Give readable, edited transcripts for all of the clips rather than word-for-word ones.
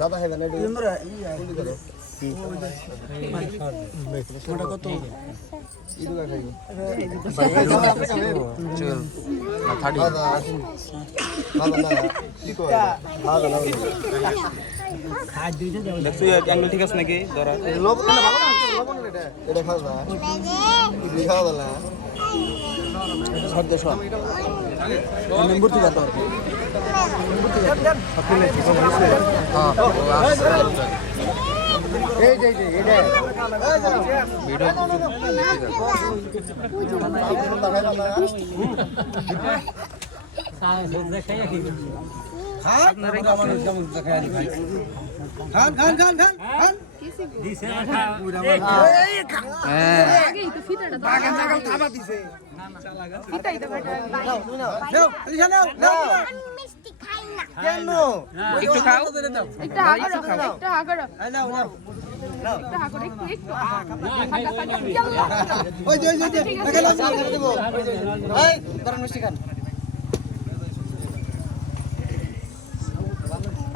দাদা হবে না মোটা কত দেখছো অ্যাঙ্গেল ঠিক আছে নাকি ধরা এটা খাওয়া খাওয়া না নিম্বুর থেকে তো এই যে এটা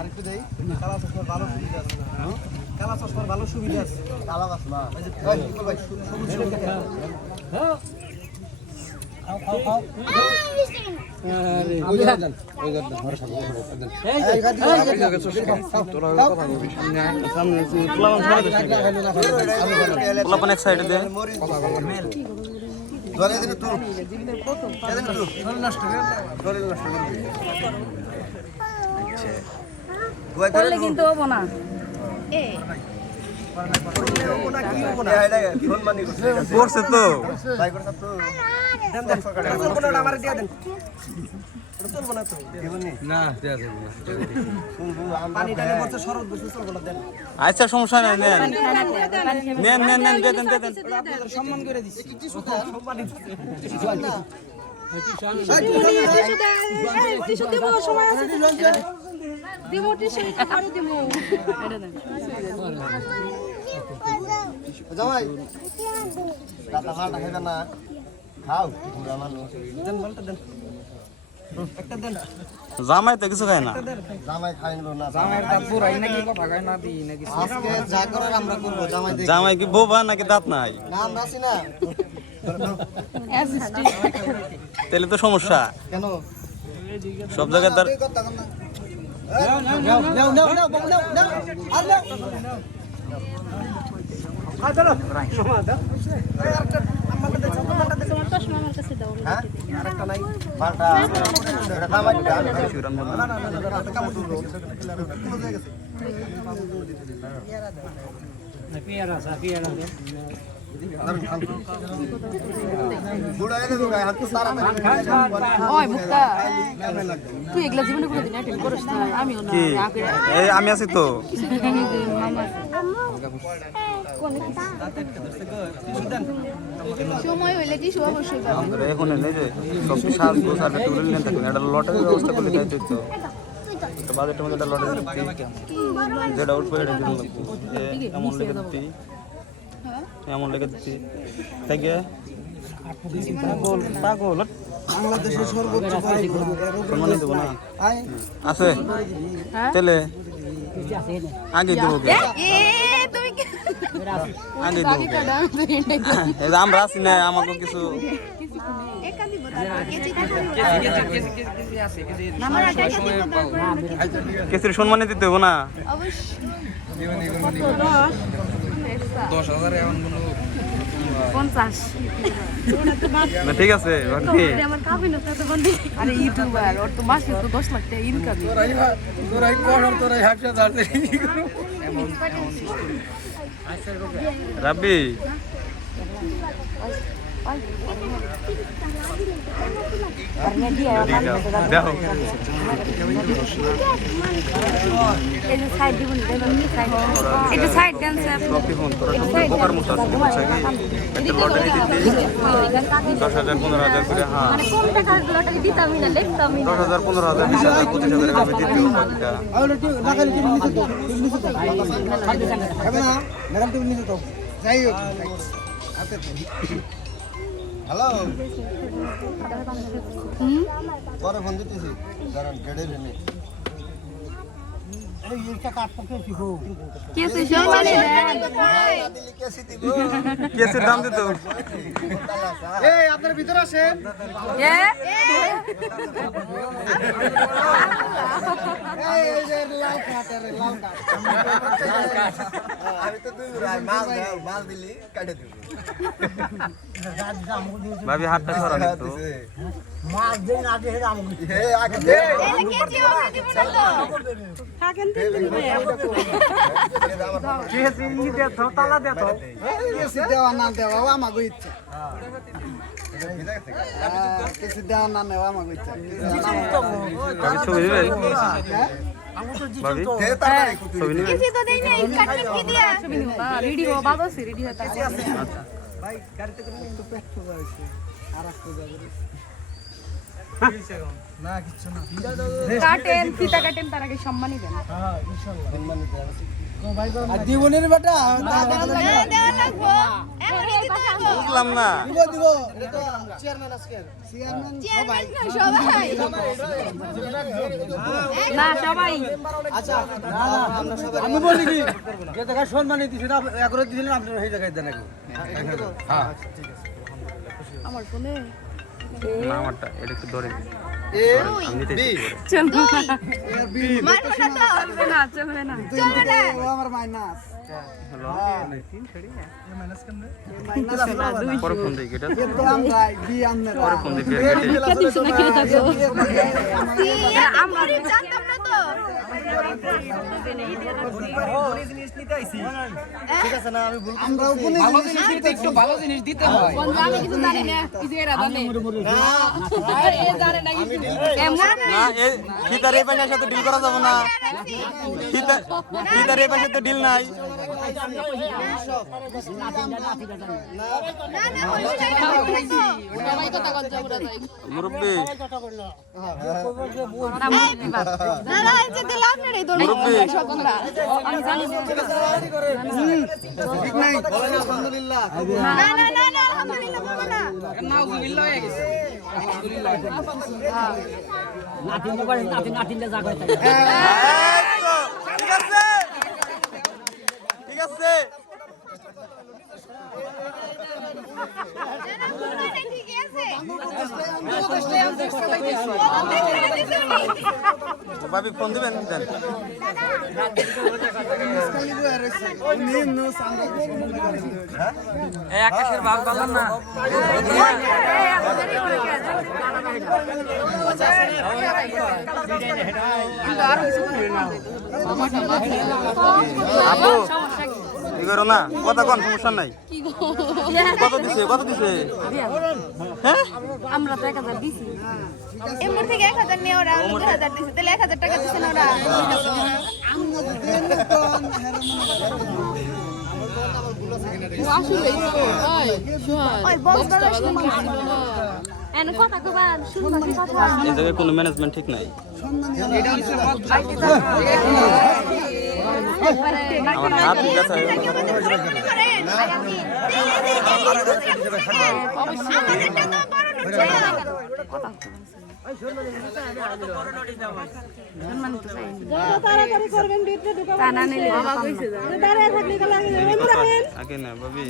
একটু খাও ভালো সুবিধা আছে এক সাইডে দে করলে কিন্তু হবো না করছে তো আচ্ছা সমস্যা নেই নেন নেন নেন দেন দেন দেন সম্মান করে দিচ্ছি জামাই দাদা মালটা খাইবে না খাও বুড়া মানুষ দেন বলটা দেন একটা দেন জামাই তো কিছু খায় না জামাই খাই নিল না জামাইয়ের দাঁত পুরাই নাকি কথা কয় না দিই নাকি আজকে যা করার আমরা করবো জামাই দেখি জামাই কি বোবা নাকি দাঁত নাই না আমরা আছি না তাহলে তো সমস্যা কেন সব জায়গায় তার তুই এগুলা জীবনে কোনোদিন অ্যাটেন্ড করিস না আমিও না এই আমি আছি তো সময় হইলে কি সব অবশ্যই আমরা এখন নেই যে সব সাজগো সার্ভে তুলে নিয়ে থাকুন এটা লটের ব্যবস্থা করলে তাই তো তো বাজেটের মধ্যে একটা লটারি দিচ্ছি যেটা উঠবে এটা দিন এমন লেগে দিচ্ছি এমন লেগে দিচ্ছি থেকে পাগল পাগল বাংলাদেশের সর্বোচ্চ সম্মানিত দেবো না আছে তেলে আগে দেবো আগে দেবো আমরা আছি না আমাকে কিছু কেসির সম্মানে দিতে হবো না 10,000 এমন কোনো 50 ঠিক আছে আরে ইউটিউবার ওর তো মাসে তো 10 লাখ টাকা ইনকাম তোরাই কর তোরাই হাফসা দাঁড়তে রাব্বি দেখো এটা সাইড দিবনি দেবনি সাইড এটা সাইড দেন স্যার বোকার মতো আছে একটা লটারি দিতে 10,000 15,000 করে হ্যাঁ মানে কোন টাকার লটারি দিতাম না লিখতাম 10,000 15,000 20,000 25,000 এভাবে দিতে হবে ম্যাডাম তুমি নিতে তো যাই হোক হ্যালো পরে ফোন দিতেছি কারণ গেড়ে নেই কেসে সম্মানী দেন কেসের দাম দিত এই আপনার ভিতর আসেন এ এই যে লাল কাটারে লাল কাট আমি তো তুই মাল দিলি কাটে দিব ভাবি হাতটা সরান একটু মাছ দেন আগে হেরা আমগো হে আগে দে কেজি হবে দিব না তো থাকেন তিন দিন ভাই কেসি নি দে তো তালা দে তো কেসি দেওয়া না দেওয়া আমাগো ইচ্ছা কেসি দেওয়া না নেওয়া আমাগো ইচ্ছা ভাবি ছবি দিবেন ভাবি দে তাড়াতাড়ি কুতুই ছবি নিবেন কেজি তো দেই নাই কাটলে কি দিয়া রেডি হো বাবা সে রেডি হতা ভাই গাড়িতে করে একটু পেট ফুলা হইছে আর একটু যাবে না কিছু না কাটেন ফিতা কাটেন তার আগে সম্মানী দেন হ্যাঁ ইনশাআল্লাহ আর জীবনের বেটা দেওয়া লাগবো এখনই দিতে হবে বুঝলাম না দিব এটা চেয়ারম্যান আজকে চেয়ারম্যান সবাই না সবাই আচ্ছা আমরা সবাই আমি বলি কি যে জায়গা সম্মানিত দিছেন একরে দিলেন আপনি সেই জায়গায় দেন হ্যাঁ আমার ফোনে না আমারটা এটা একটু ধরে এ আমি নিতে চলবে এর বিল মারবো না তো চলবে না চলবে না চলবে না ও আমার মাইনাস হ্যালো মাইনাস পরে ফোন দিই এটা এর তো আমরা বি আমরা পরে ফোন দিই গেটে আমরা জানতাম না তো ঠিক আছে না আমি ভুল আমরা উপনে ভালো জিনিস দিতে একটু ভালো জিনিস দিতে হয় বন্ধু আমি কিছু জানি না কিছু এরা জানে আর এ জানে না কিছু এমন না এই ফিতার এই পয়সার সাথে ডিল করা যাবে না ফিতার এই পয়সার সাথে ডিল নাই সবাই কথা কথা বলা যায় মুরব্বি না না এই যে দিলাম না রে দোল সব তোমরা আমি জানি ঠিক নাই আলহামদুলিল্লাহ না না না না আলহামদুলিল্লাহ বলবো না নাউজুবিল্লাহ হয়ে গেছে ঠিক আছে ঠিক আছে ঠিক আছে ভাবি ফোন দিবেন দেন এই আকাশের ভাব বাজান না আপু কি করো না কথা কোন সমস্যা নাই কত দিছে হ্যাঁ আমরা তো 1000 দিছি এমন থেকে 1000 নিয়ে ওরা 2000 দিছে তাহলে 1000 টাকা দিছে না ওরা ওই বক্স বাজার এন কথা কবান শুনবা কি কথা এই জায়গায় কোনো ম্যানেজমেন্ট ঠিক নাই আমার হাত ব্যথা হয়ে গেল। আগে না ভাবি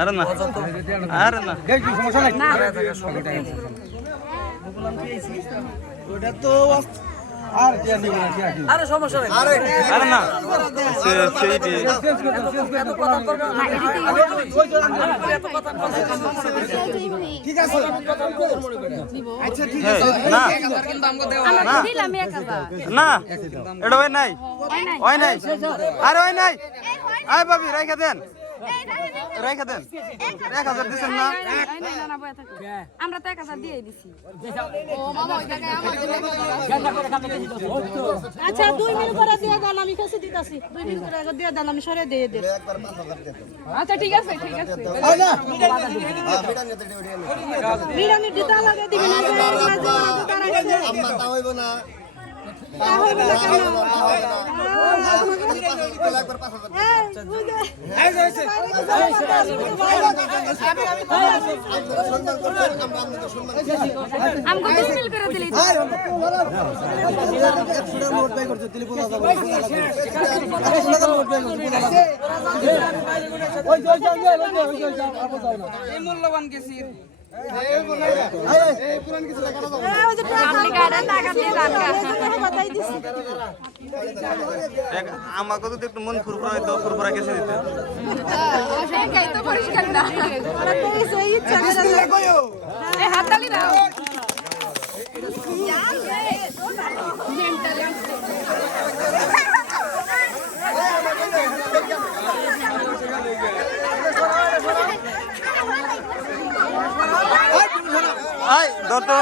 আরে না সমস্যা নাই ওটা তো আর কি আনি আরে সমস্যা নাই আরে না সেইটি ঠিক আছে আচ্ছা ঠিক আছে না কিন্তু আমগো দেওয়া আমরা দিলাম 1000 না এটা হয় নাই আরে হয় নাই আয় ভাবি রাইখা দেন 1000 দিছেন না আমরা তো 1000 দিয়ে দিছি আচ্ছা 2 মিনিট করে দিয়ে দেন আমি কাছে দিতাছি 2 মিনিট করে দিয়ে দেন আমি সরে দিয়ে দেব একবার 5000 দে তো আচ্ছা ঠিক আছে আয় না বেটা নিতে দে ওড়িয়া বিরানি দিতা লাগে দিবেন না যে ওরা তো তারা গেছে আম্মা তা হইব না हमको बिस्मिल कर दिली এই মূল্যবান গেছি আপনি গার্ডেন টাকা দিয়ে দান বাতাই দিছি আমাকে যদি একটু মন ফুরফুরা হইতো ফুরফুরা কেসে দিতে একাই তো পরিষ্কার না ওরা তো সেই ইচ্ছা করে হাততালি দাও আই ধর তো